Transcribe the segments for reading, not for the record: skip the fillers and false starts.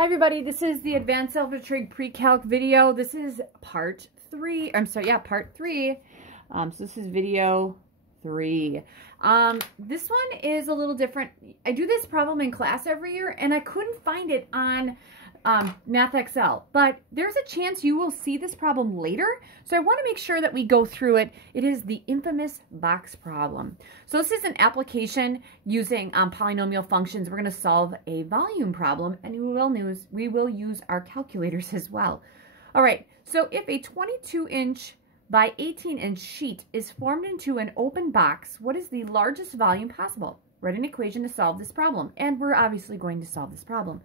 Hi everybody, this is the Advanced Algebra Trig Pre-Calc video. This is part 3. Part 3. So this is video 3. This one is a little different. I do this problem in class every year and I couldn't find it on Math Excel, but there's a chance you will see this problem later. So I want to make sure that we go through it. It is the infamous box problem. So this is an application using polynomial functions. We're going to solve a volume problem, and we will use our calculators as well. All right, so if a 22-inch by 18-inch sheet is formed into an open box, what is the largest volume possible? Write an equation to solve this problem, and we're obviously going to solve this problem.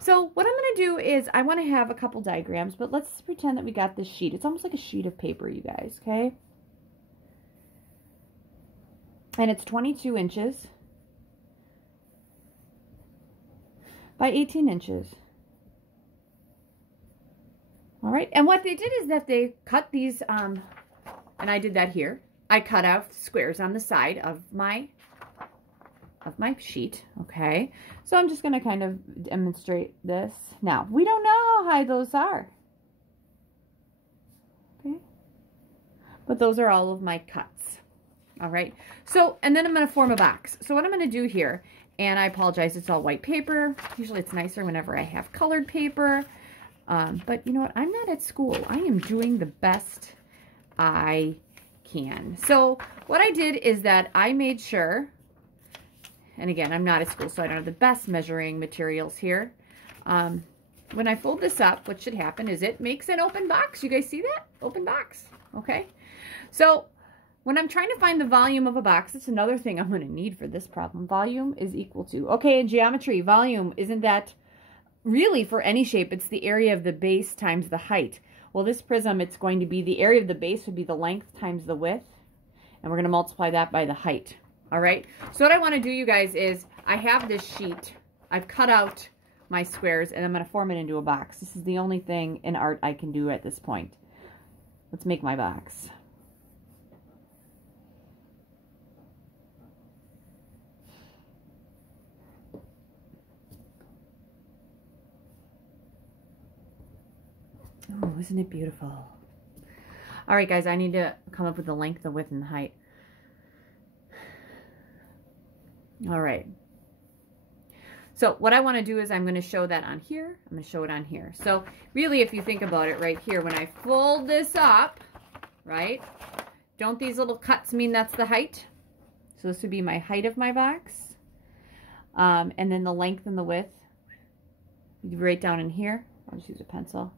So what I'm going to do is I want to have a couple diagrams, but let's pretend that we got this sheet. It's almost like a sheet of paper, you guys, okay? And it's 22 inches by 18 inches. All right, and what they did is that they cut these, and I did that here. I cut out squares on the side of my sheet, okay? So I'm just going to kind of demonstrate this. Now, we don't know how high those are, okay? But those are all of my cuts, all right? So, and then I'm going to form a box. So what I'm going to do here, and I apologize, it's all white paper. Usually it's nicer whenever I have colored paper. But you know what? I'm not at school. I am doing the best I can. So what I did is that I made sure, and again, I'm not at school, so I don't have the best measuring materials here. When I fold this up, what should happen is it makes an open box. You guys see that? Open box, okay? So when I'm trying to find the volume of a box, it's another thing I'm going to need for this problem. Volume is equal to, okay, in geometry, volume, isn't that really for any shape? It's the area of the base times the height. Well, this prism, it's going to be the area of the base would be the length times the width, and we're going to multiply that by the height. All right, so what I want to do, you guys, is I have this sheet. I've cut out my squares, and I'm going to form it into a box. This is the only thing in art I can do at this point. Let's make my box. Oh, isn't it beautiful? All right, guys, I need to come up with the length, the width, and the height. All right. So what I want to do is I'm going to show that on here. I'm going to show it on here. So really, if you think about it right here, when I fold this up, right, don't these little cuts mean that's the height? So this would be my height of my box. And then the length and the width, you write down in here. I'll just use a pencil.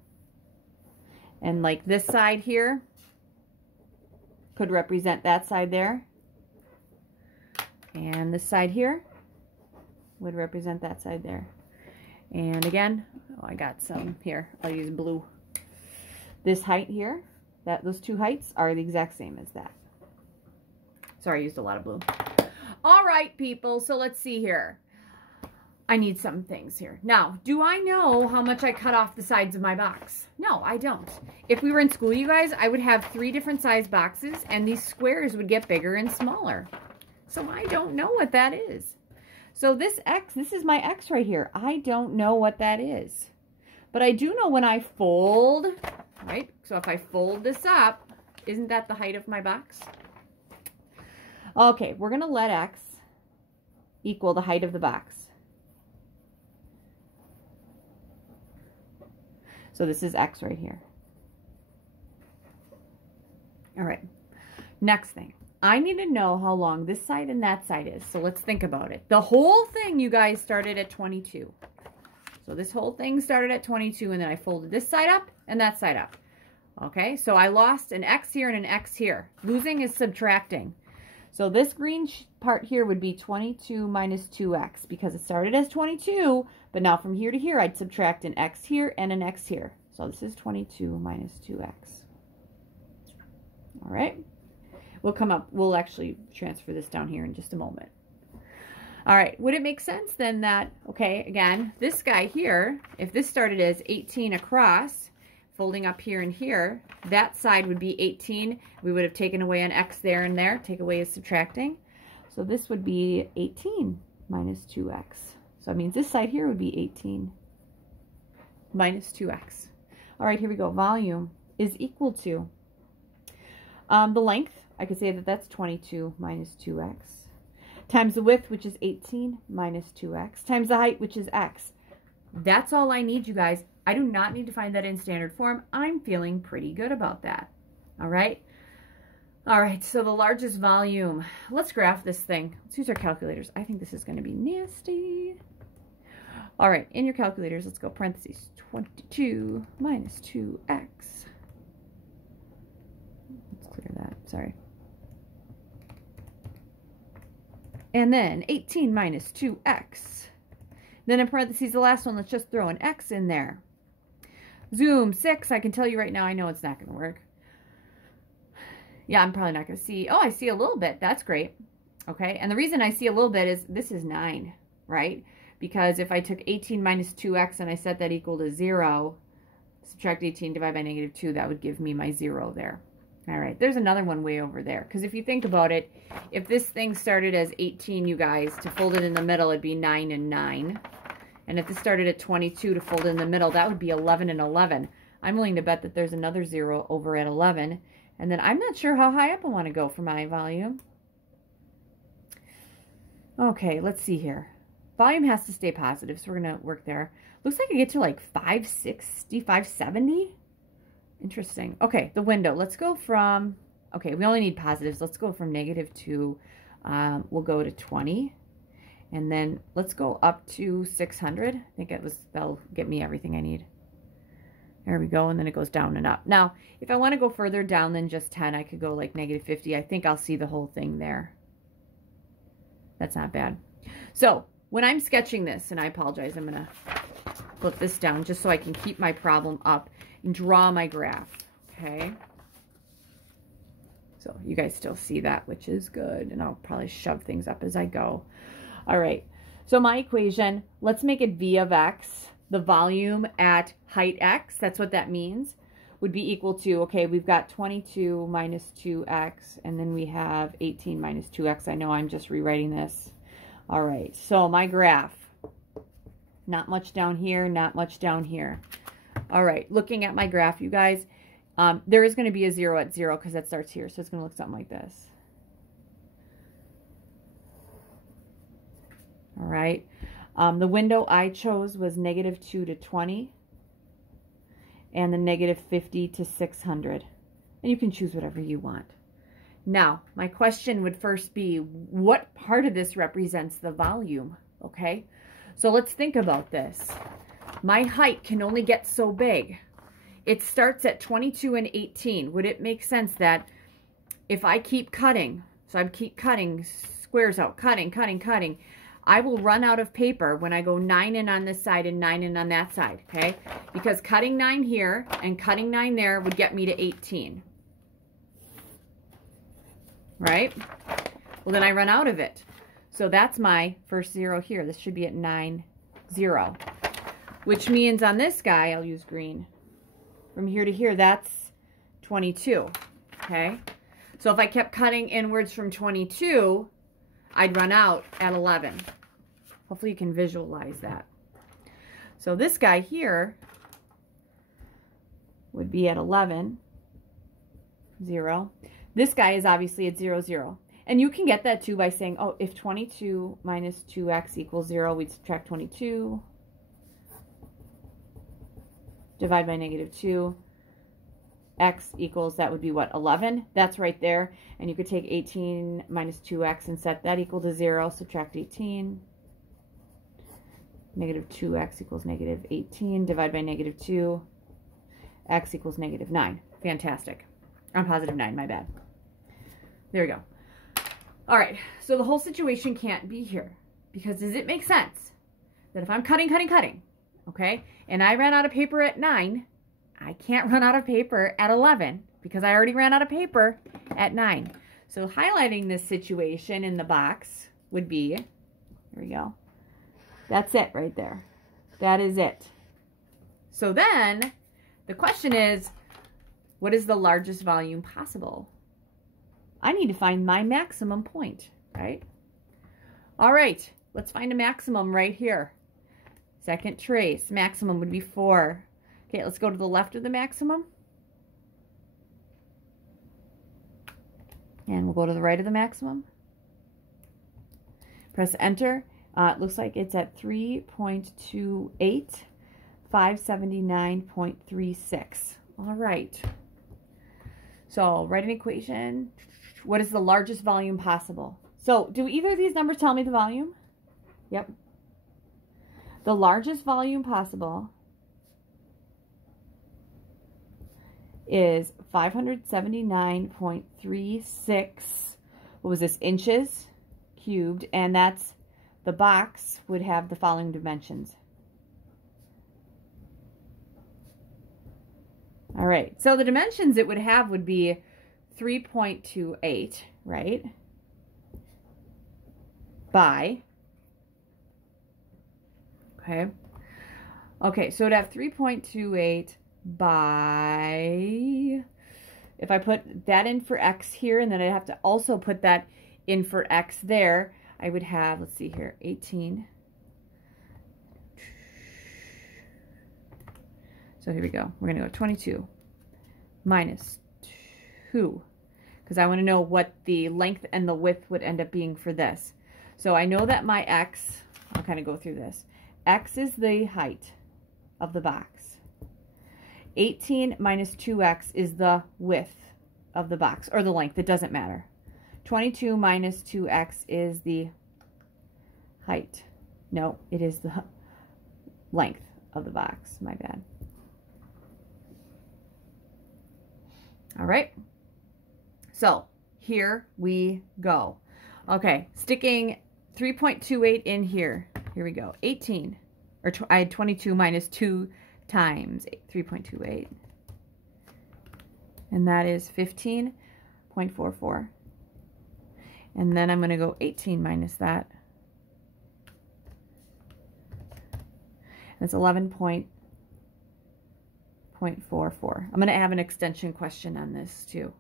And like this side here could represent that side there. And this side here would represent that side there. And again, oh, I got some here. I'll use blue. This height here, those two heights are the exact same as that. Sorry, I used a lot of blue. All right, people, so let's see here. I need some things here. Now, do I know how much I cut off the sides of my box? No, I don't. If we were in school, you guys, I would have 3 different size boxes, and these squares would get bigger and smaller. So I don't know what that is. So this X, this is my X right here. I don't know what that is. But I do know when I fold, right? So if I fold this up, isn't that the height of my box? Okay, we're going to let X equal the height of the box. So this is X right here. All right, next thing. I need to know how long this side and that side is. So let's think about it. The whole thing, you guys, started at 22. So this whole thing started at 22, and then I folded this side up and that side up. Okay, so I lost an X here and an X here. Losing is subtracting. So this green part here would be 22 minus 2x because it started as 22, but now from here to here, I'd subtract an X here and an X here. So this is 22 minus 2x. All right. We'll actually transfer this down here in just a moment. All right, would it make sense then that, okay, again, this guy here, if this started as 18 across, folding up here and here, that side would be 18. We would have taken away an X there and there, take away is subtracting. So this would be 18 minus 2x. So that means this side here would be 18. minus 2x. All right, here we go. Volume is equal to the length. I could say that that's 22 minus 2x times the width, which is 18 minus 2x times the height, which is x. That's all I need, you guys. I do not need to find that in standard form. I'm feeling pretty good about that. All right. All right, so the largest volume. Let's graph this thing. Let's use our calculators. I think this is going to be nasty. All right, in your calculators, let's go parentheses 22 minus 2x. Let's clear that, sorry. And then 18 minus 2x. Then in parentheses, the last one, let's just throw an x in there. Zoom 6, I can tell you right now, I know it's not going to work. Yeah, I'm probably not going to see. Oh, I see a little bit. That's great. Okay, and the reason I see a little bit is this is 9, right? Because if I took 18 minus 2x and I set that equal to 0, subtract 18, divide by negative 2, that would give me my 0 there. All right, there's another one way over there. Because if you think about it, if this thing started as 18, you guys, to fold it in the middle, it'd be 9 and 9. And if this started at 22 to fold it in the middle, that would be 11 and 11. I'm willing to bet that there's another 0 over at 11. And then I'm not sure how high up I want to go for my volume. Okay, let's see here. Volume has to stay positive, so we're going to work there. Looks like I get to like 560, 570. Interesting. Okay, the window. Let's go from, okay, we only need positives. Let's go from negative 2. We'll go to 20. And then let's go up to 600. I think that'll get me everything I need. There we go, and then it goes down and up. Now, if I want to go further down than just 10, I could go like negative 50. I think I'll see the whole thing there. That's not bad. So, when I'm sketching this, and I apologize, I'm going to put this down just so I can keep my problem up and draw my graph, okay? So, you guys still see that, which is good, and I'll probably shove things up as I go. All right, so my equation, let's make it v of x. The volume at height x, that's what that means, would be equal to, okay, we've got 22 minus 2x, and then we have 18 minus 2x. I know I'm just rewriting this. All right, so my graph, not much down here, not much down here. All right, looking at my graph, you guys, there is going to be a 0 at 0 because that starts here, so it's going to look something like this. All right. The window I chose was negative 2 to 20 and the negative 50 to 600. And you can choose whatever you want. Now, my question would first be, what part of this represents the volume? Okay, so let's think about this. My height can only get so big. It starts at 22 and 18. Would it make sense that if I keep cutting, so I keep cutting squares out, cutting, I will run out of paper when I go 9 in on this side and 9 in on that side, okay? Because cutting 9 here and cutting 9 there would get me to 18. Right? Well, then I run out of it. So that's my first 0 here. This should be at 9, 0. Which means on this guy, I'll use green. From here to here, that's 22, okay? So if I kept cutting inwards from 22, I'd run out at 11. Hopefully you can visualize that. So this guy here would be at 11, 0. This guy is obviously at 0, 0. And you can get that too by saying, oh, if 22 minus 2x equals 0, we'd subtract 22. Divide by negative 2. X equals, that would be what, 11? That's right there. And you could take 18 minus 2x and set that equal to 0. Subtract 18. Negative 2x equals negative 18. Divide by negative 2. X equals negative 9. Fantastic. I'm positive 9, my bad. There we go. All right, so the whole situation can't be here. Because does it make sense that if I'm cutting, okay, and I ran out of paper at 9, I can't run out of paper at 11 because I already ran out of paper at 9. So highlighting this situation in the box would be, here we go. That's it right there. That is it. So then the question is, what is the largest volume possible? I need to find my maximum point, right? All right, let's find a maximum right here. Second trace, maximum would be 4 Okay, let's go to the left of the maximum. And we'll go to the right of the maximum. Press enter. It looks like it's at 3.28, 579.36. All right. So write an equation. What is the largest volume possible? So do either of these numbers tell me the volume? Yep. The largest volume possible is 579.36, what was this, inches cubed, and that's, the box would have the following dimensions. All right, so the dimensions it would have would be 3.28, right, by, okay, so it'd have 3.28 by, if I put that in for x here, and then I'd have to also put that in for x there, I would have, let's see here, 18. So here we go. We're going to go 22 minus 2, because I want to know what the length and the width would end up being for this. So I know that my x, I'll kind of go through this. X is the height of the box. 18 minus 2x is the width of the box, or the length, it doesn't matter. 22 minus 2x is the height. No, it is the length of the box, my bad. All right, so here we go. Okay, sticking 3.28 in here. Here we go, 18, or I had 22 minus 2 times 3.28, and that is 15.44, and then I'm going to go 18 minus that, that's 11.44. I'm going to have an extension question on this too.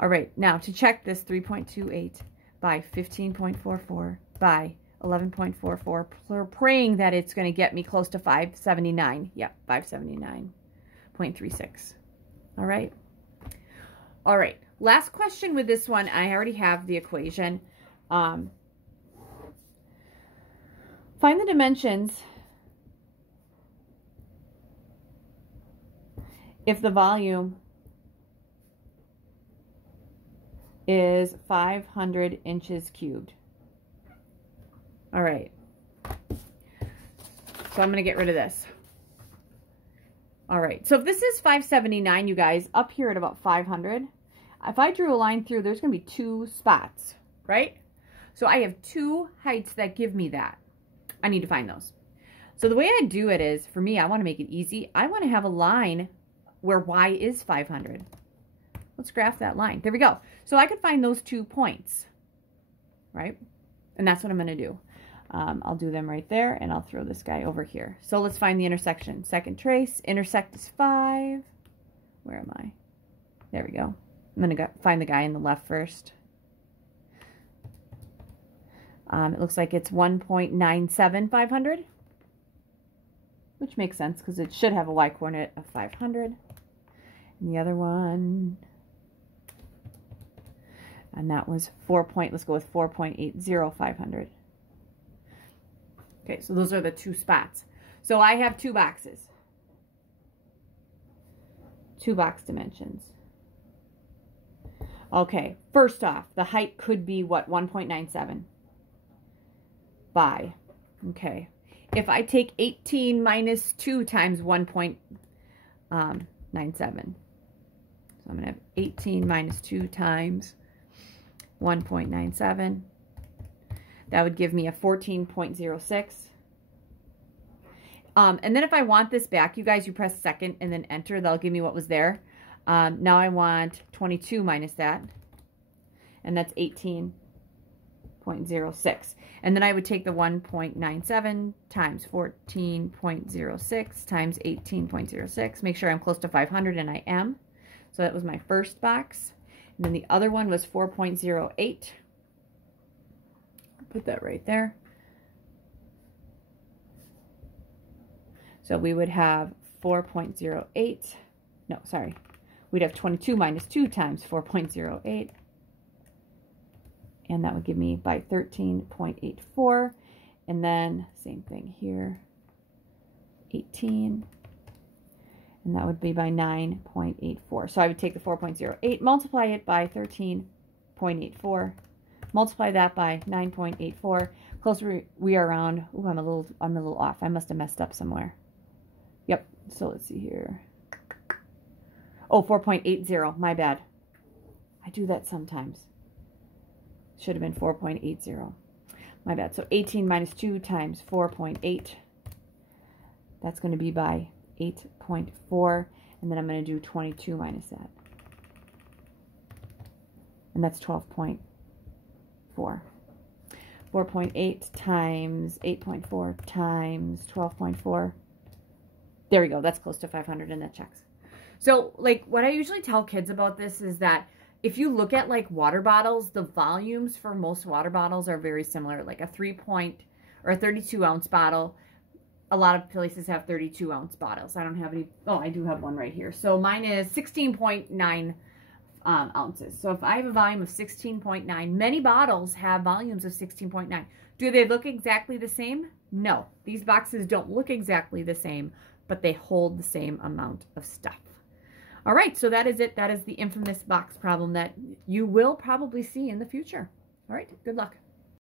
All right, now to check this, 3.28 by 15.44 by 11.44, we're praying that it's going to get me close to 579. Yep, 579.36. All right. All right. Last question with this one. I already have the equation. Find the dimensions if the volume is 500 inches cubed. All right, so I'm going to get rid of this. All right, so if this is 579, you guys, up here at about 500, if I drew a line through, there's going to be 2 spots, right? So I have 2 heights that give me that. I need to find those. So the way I do it is, for me, I want to make it easy. I want to have a line where y is 500. Let's graph that line. There we go. So I could find those 2 points, right? And that's what I'm going to do. I'll do them right there, and I'll throw this guy over here. So let's find the intersection. Second trace, intersect is 5. Where am I? There we go. I'm going to find the guy in the left first. It looks like it's 1.97 500, which makes sense because it should have a y-coordinate of 500. And the other one, and that was let's go with 4.80 500. Okay, so those are the 2 spots. So I have 2 boxes. 2 box dimensions. Okay, first off, the height could be what? 1.97 by. Okay. If I take 18 minus 2 times 1.97. So I'm going to have 18 minus 2 times 1.97. That would give me a 14.06. And then if I want this back, you guys, you press second and then enter. That'll give me what was there. Now I want 22 minus that. And that's 18.06. And then I would take the 1.97 times 14.06 times 18.06. Make sure I'm close to 500, and I am. So that was my first box. And then the other one was 4.08. Put that right there. So we would have 4.08. No, sorry. We'd have 22 minus 2 times 4.08. And that would give me by 13.84. And then same thing here, 18. And that would be by 9.84. So I would take the 4.08, multiply it by 13.84, multiply that by 9.84. Closer we are around. Ooh, I'm a little off. I must have messed up somewhere. Yep. So let's see here. Oh, 4.80. My bad. I do that sometimes. Should have been 4.80. My bad. So 18 minus 2 times 4.8. That's going to be by 8.4. And then I'm going to do 22 minus that. And that's 12.4. 4.8 times 8.4 times 12.4. There we go. That's close to 500, and that checks. So, like, what I usually tell kids about this is that if you look at, like, water bottles, the volumes for most water bottles are very similar. Like a 32-ounce bottle. A lot of places have 32-ounce bottles. I don't have any. Oh, I do have one right here. So mine is 16.9 ounces. So if I have a volume of 16.9, many bottles have volumes of 16.9. Do they look exactly the same? No. These boxes don't look exactly the same, but they hold the same amount of stuff. All right, so that is it. That is the infamous box problem that you will probably see in the future. All right, good luck.